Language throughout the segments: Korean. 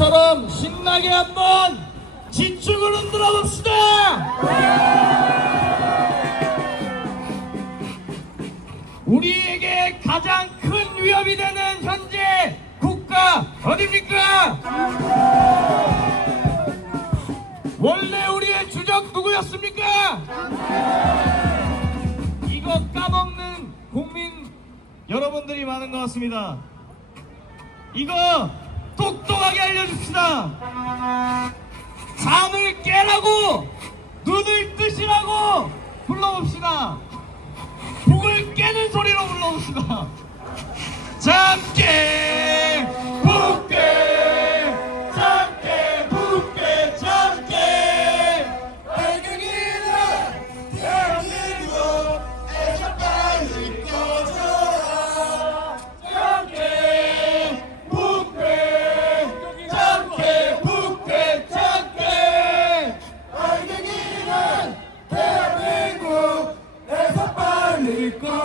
것처럼 신나게 한번 지축을 흔들어 봅시다. 우리에게 가장 큰 위협이 되는 현재 국가 어딥니까? 원래 우리의 주적 누구였습니까? 이거 까먹는 국민 여러분들이 많은 것 같습니다. 이거 똑똑하게 알려줍시다. 잠을 깨라고 눈을 뜨시라고 불러봅시다. 북을 깨는 소리로 불러봅시다. 잠 깨 대한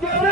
Let's get!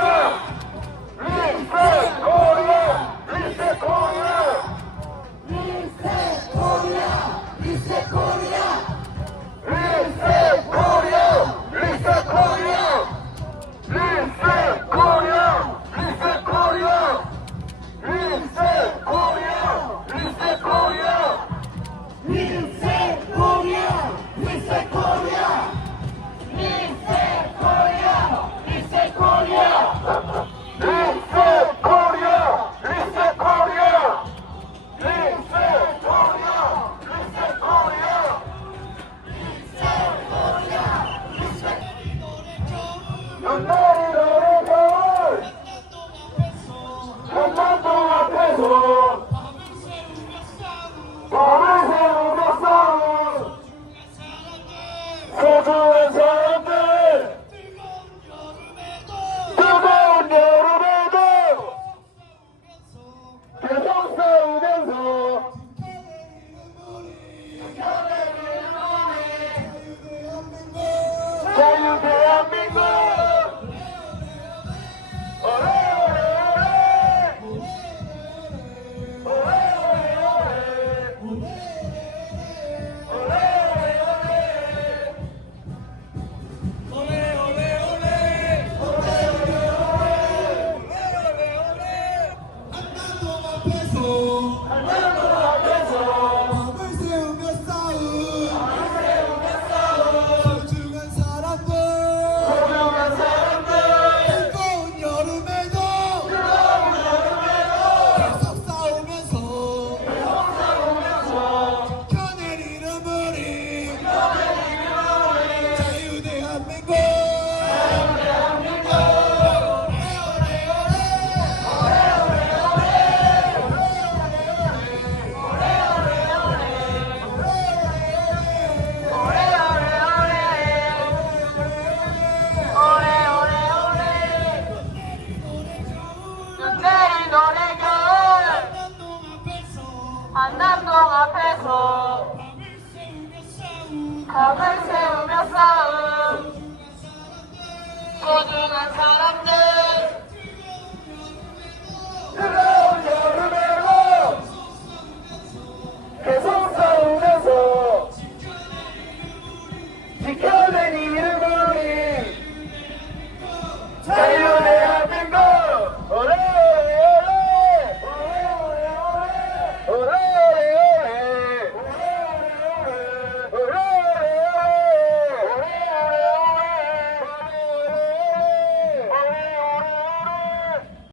Tell you there are people.